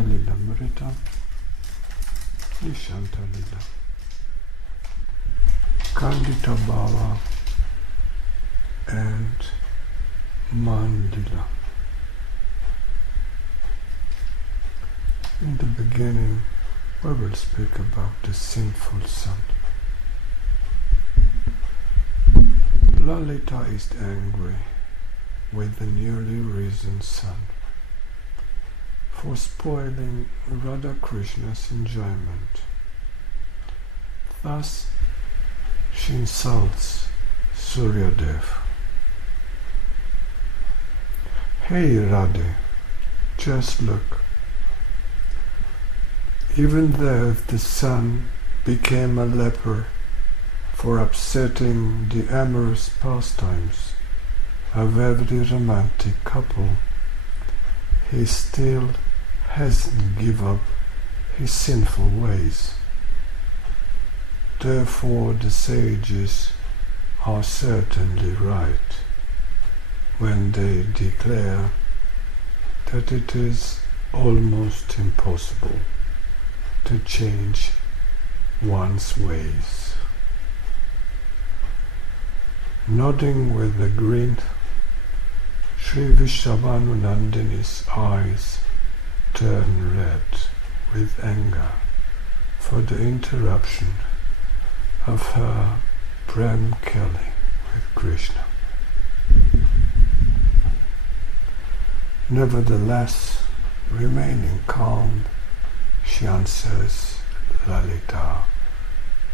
Govinda-Līlāmṛta, Śrī Līla, Khanḍitā Bhāva and māna Līlā. In the beginning, we will speak about the sinful son. Lalita is angry with the newly risen son for spoiling Radha Krishna's enjoyment. Thus, she insults Suryadev. Hey Rādhā, just look. Even though the sun became a leper for upsetting the amorous pastimes of every romantic couple, he still hasn't given up his sinful ways. Therefore the sages are certainly right when they declare that it is almost impossible to change one's ways. Nodding with a grin, Śrī Vishwamanandini's eyes turn red with anger for the interruption of her Prem Kelly with Kṛṣṇa. Nevertheless, remaining calm, she answers Lalita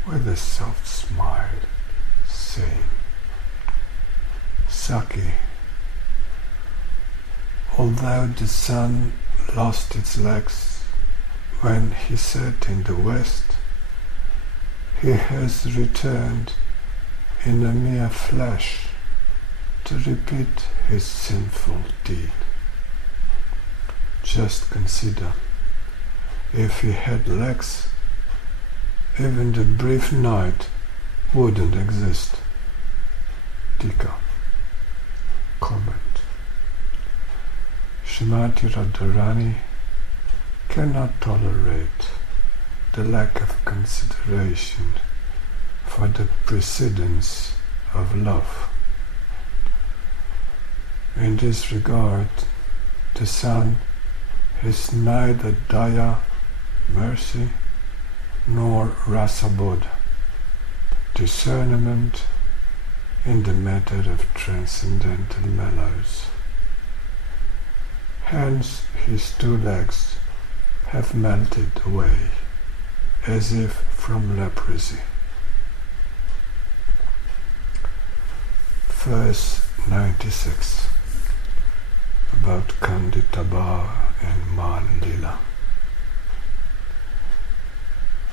with a soft smile, saying, Saki, although the sun lost its legs when he set in the west, he has returned in a mere flash to repeat his sinful deed. Just consider, if he had legs, even the brief night wouldn't exist. Ṭīkā. Comment. Śrīmati Rādhārani cannot tolerate the lack of consideration for the precedence of love. In this regard, the sun is neither daya, mercy, nor rasabodha, discernment in the matter of transcendental mellows. Hence his two legs have melted away, as if from leprosy. Verse 96, about Khanḍitā Bhāva and māna Līlā.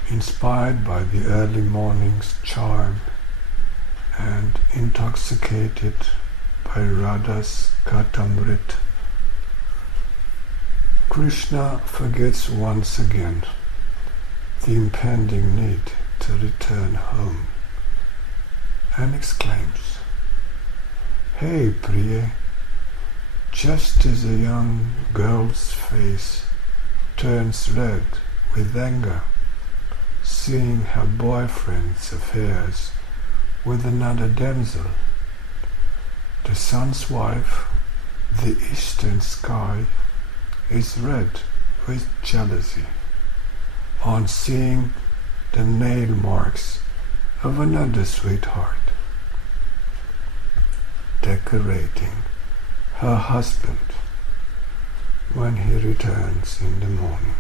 Inspired by the early morning's charm and intoxicated by Radha's kathāmṛta, Kṛṣṇa forgets once again the impending need to return home and exclaims, Hey Priya, just as a young girl's face turns red with anger, seeing her boyfriend's affairs with another damsel, the sun's wife, the eastern sky, is red with jealousy on seeing the nail marks of another sweetheart decorating her husband when he returns in the morning.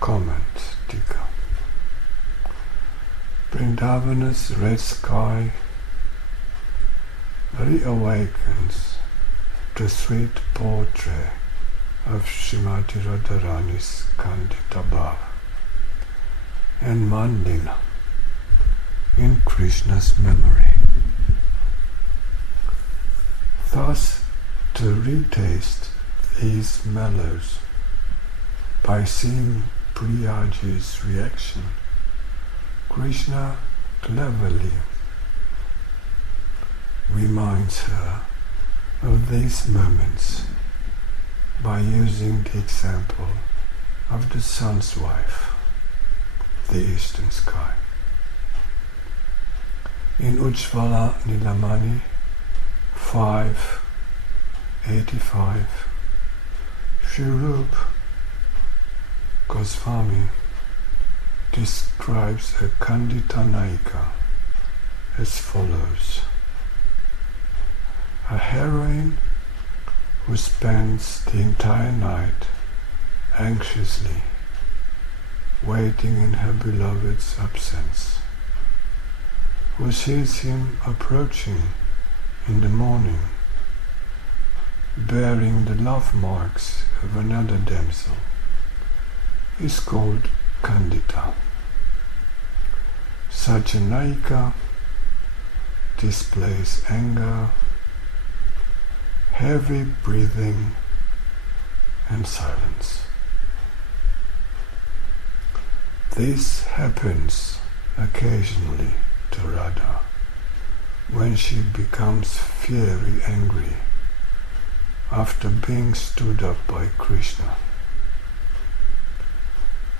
Comment. Ṭīkā. Vrindavan's red sky reawakens the sweet portrait of Śrīmati Rādhārani's Khanḍitā Bhāva and māna Līlā in Kṛṣṇa's memory. Thus, to retaste these mellows by seeing Priyājī's reaction, Kṛṣṇa cleverly reminds her of these moments by using the example of the sun's wife, the eastern sky. In Ujjvala-nīlamaṇi 5:85, Śrī Rūpa Goswami describes a Khanḍitā nāyikā as follows: a heroine who spends the entire night anxiously waiting in her beloved's absence, who sees him approaching in the morning, bearing the love marks of another damsel, is called Khanḍitā. Such a nāyikā displays anger, heavy breathing, and silence. This happens occasionally to Rādhā when she becomes fiery angry after being stood up by Kṛṣṇa.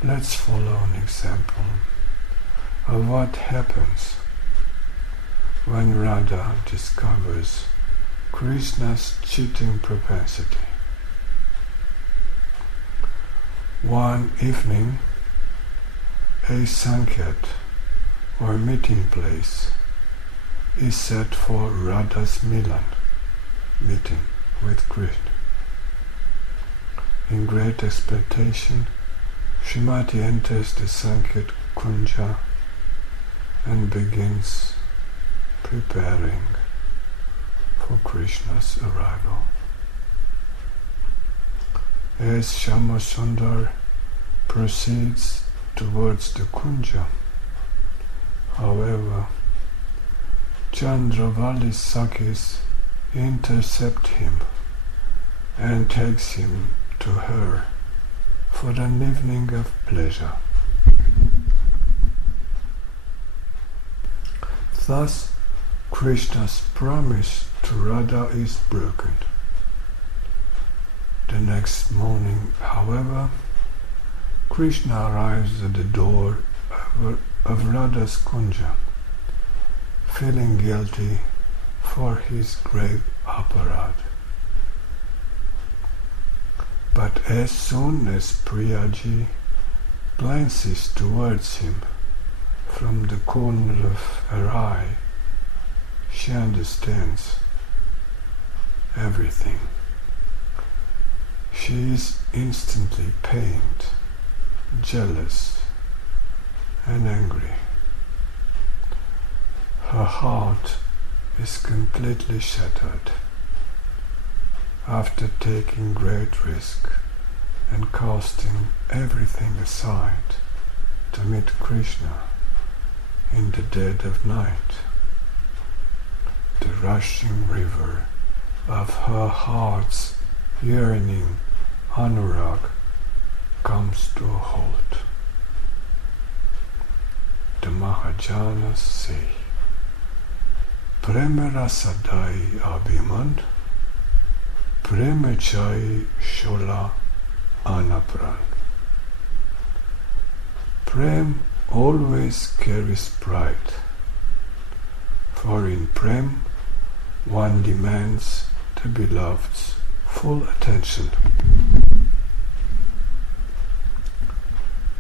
Let's follow an example of what happens when Rādhā discovers Kṛṣṇa's cheating propensity. One evening, a sanket, or meeting place, is set for Rādha's Milan, meeting with Kṛṣṇa. In great expectation, Śrīmati enters the sanket kunja and begins preparing for Kṛṣṇa's arrival. As Śyāma-sundar proceeds towards the kunja, however, Chandravali's Sakhis intercept him and takes him to her for an evening of pleasure. Thus, Kṛṣṇa's promise to Rādhā is broken. The next morning, however, Kṛṣṇa arrives at the door of Rādha's kunja, feeling guilty for his grave aparad. But as soon as Priyājī glances towards him from the corner of her eye, she understands everything. She is instantly pained, jealous, and angry. Her heart is completely shattered. After taking great risk and casting everything aside to meet Kṛṣṇa in the dead of night, the rushing river of her heart's yearning anurag comes to a halt. The Mahajanas say, Premera sadai abhiman, Premechai shola anapran. Prem always carries pride, for in Prem one demands the beloved's full attention.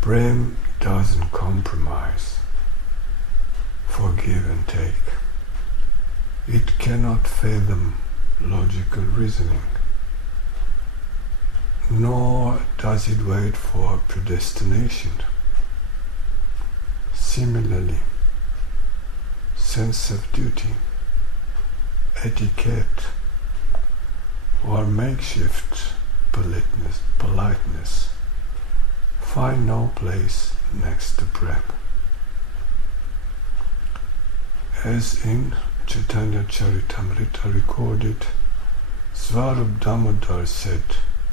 Prem doesn't compromise, forgive and take. It cannot fathom logical reasoning, nor does it wait for predestination. Similarly, sense of duty, etiquette, or makeshift politeness find no place next to Prem. As in Chaitanya Charitamrita recorded, Swarup Damodar said,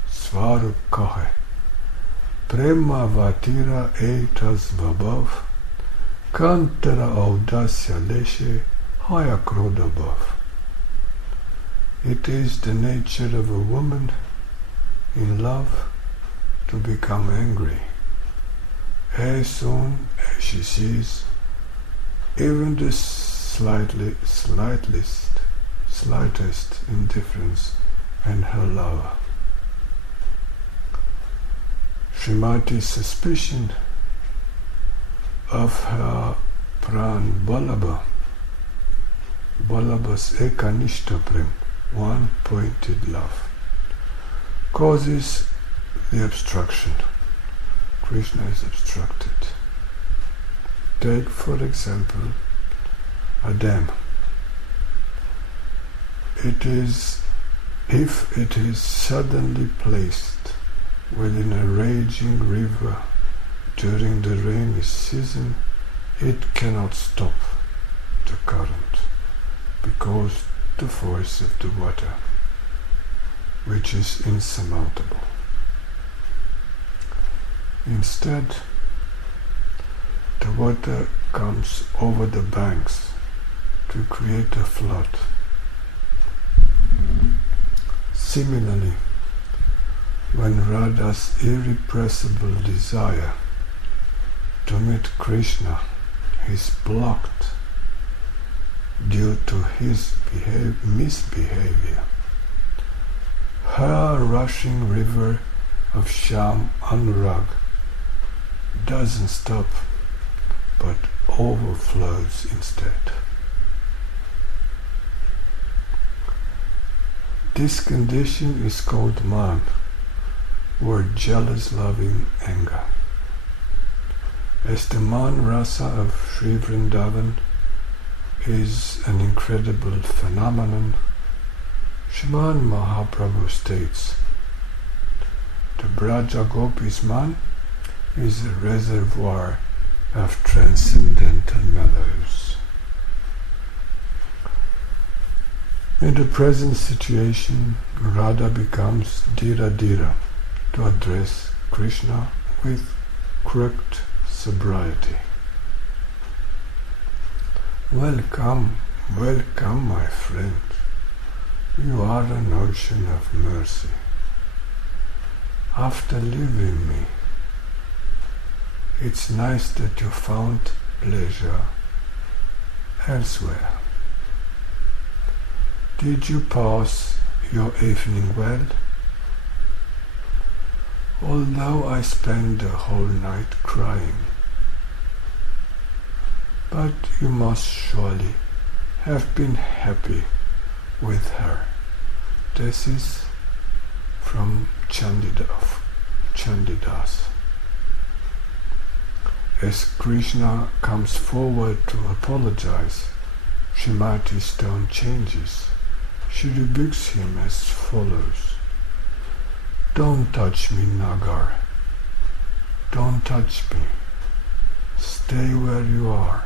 Swarup kahe, Prema vatira eitas vabav, Kantara audasya leshe haya krodabhav. It is the nature of a woman in love to become angry as soon as she sees even the slightest indifference in her lover. Śrīmati's suspicion of her pran Vallabha's ekanishta prem, one-pointed love, causes the obstruction. Krishna is obstructed. Take, for example, a dam. If it is suddenly placed within a raging river during the rainy season, it cannot stop the current because the force of the water, which is insurmountable. Instead, the water comes over the banks to create a flood. Similarly, when Radha's irrepressible desire to meet Kṛṣṇa is blocked due to his misbehavior, her rushing river of Shyam Anurag doesn't stop but overflows instead. This condition is called māna, or jealous loving anger. As the māna rasa of Sri Vrindavan is an incredible phenomenon, Śrīmati Mahaprabhu states, the Braja Gopis māna is a reservoir of transcendental mellows. In the present situation, Rādhā becomes Dhīra to address Kṛṣṇa with correct sobriety. Welcome, welcome, my friend. You are an ocean of mercy. After leaving me, it's nice that you found pleasure elsewhere. Did you pass your evening well? Although I spent the whole night crying, but you must surely have been happy with her. This is from Chandidas. As Kṛṣṇa comes forward to apologize, Śrīmati's tone changes. She rebukes him as follows: Don't touch me, Nagar. Don't touch me. Stay where you are.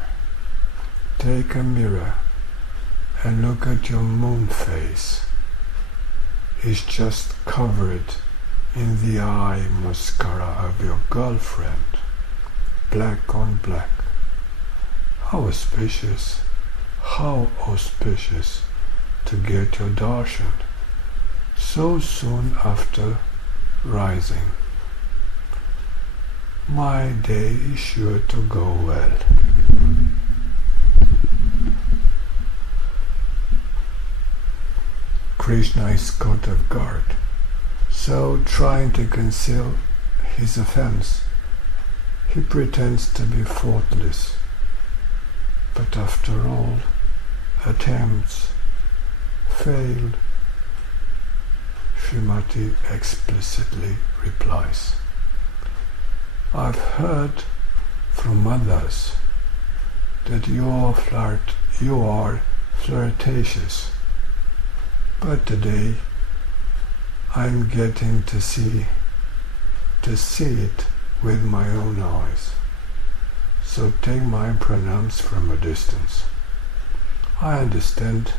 Take a mirror and look at your moon face. It's just covered in the eye mascara of your girlfriend. Black on black. How auspicious to get your darshan so soon after rising. My day is sure to go well. Kṛṣṇa is caught off guard, so trying to conceal his offense, he pretends to be faultless, but after all attempts fail. Śrīmati explicitly replies, I've heard from others that you are flirtatious, but today I'm getting to see it with my own eyes. So take my pranams from a distance. I understand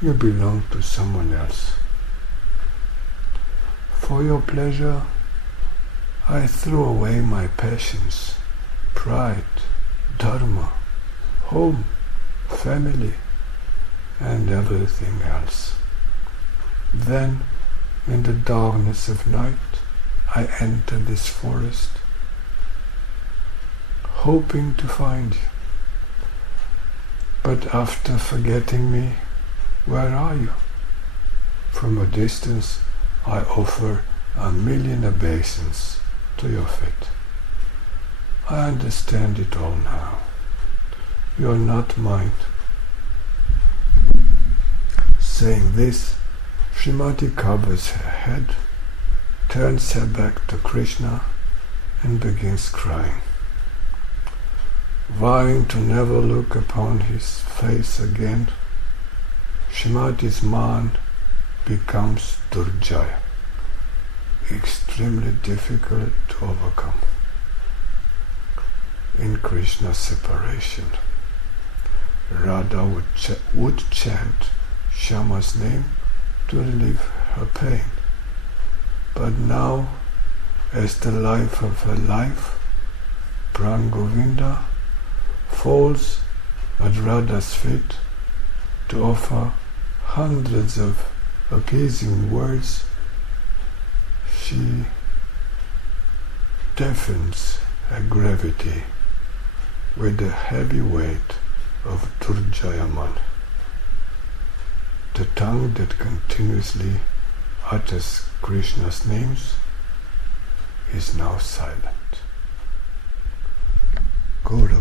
you belong to someone else. For your pleasure, I threw away my passions, pride, dharma, home, family, and everything else. Then in the darkness of night, I enter this forest, hoping to find you. But after forgetting me, where are you? From a distance, I offer 1,000,000 obeisance to your feet. I understand it all now. You are not mine. Saying this, Śrīmati covers her head, turns her back to Kṛṣṇa, and begins crying. Vowing to never look upon his face again, Śrīmati's mind becomes Durjaya, extremely difficult to overcome. In Kṛṣṇa's separation, Rādhā would chant Shyama's name to relieve her pain. But now, as the life of her life, Pran Govinda falls at Radha's feet to offer hundreds of appeasing words. She deafens her gravity with the heavy weight of Durjayaman, the tongue that continuously utters Krishna's names is now silent. Gaura